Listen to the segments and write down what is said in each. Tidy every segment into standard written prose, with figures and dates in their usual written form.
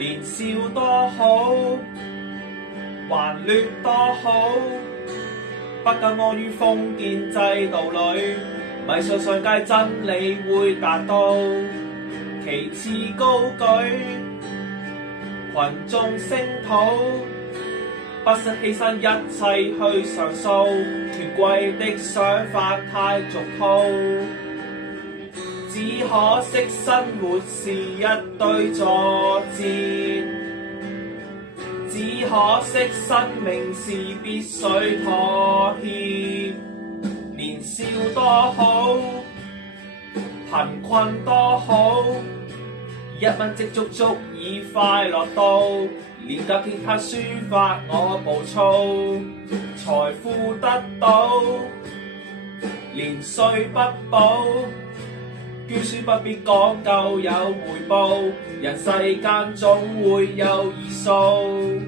年少多好，還劣多好，不甘安於封建制度裏，迷信上界真理會達到，旗幟高舉，群眾聲討，不惜犧牲一切去上訴，權貴的想法太俗套，只可惜生活是一堆作戰，只可惜生命是必須妥協。年少多好，貧困多好，一蚊積足足以快樂到，練習吉他抒發我暴躁，財富得到，連稅不保，捐書不必講究有回報，人世間總會有異數，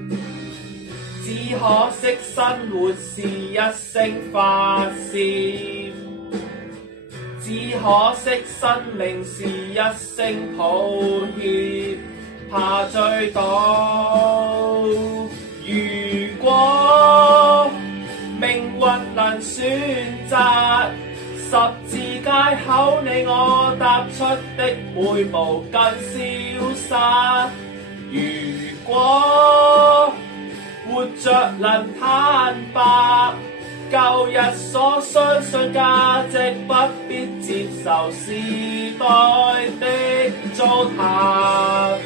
只可惜生活是一聲發洩，只可惜生命是一聲抱歉，怕追悼。如果命運能選擇，十字街口你我踏出的每步更瀟灑。如果活着能坦白，舊日所相信價值不必接受時代的糟蹋。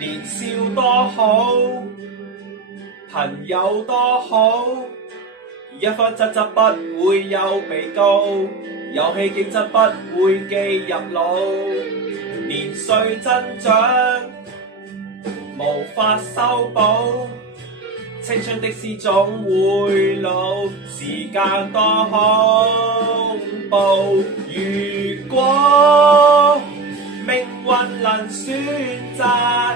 年少多好，朋友多好，一分爭執不會有被告，遊戲競爭不會記入腦，年歲增長無法修補，青春的詩總會老，時間多恐怖。如果命運能選擇，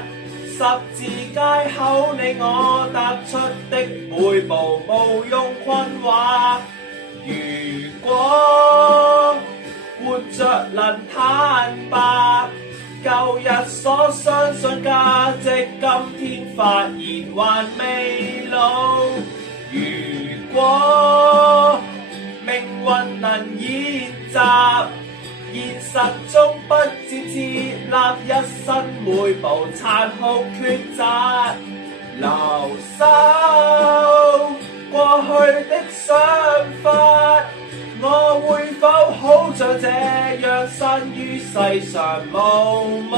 十字街口你我踏出的每步無用困惑。如果活着能坦白，舊日所相信價值今天發現還未老。如果命運能演習，現實中不只設立一生每步殘酷抉擇，留守過去的想法，我會否好像這樣生於世上無夢？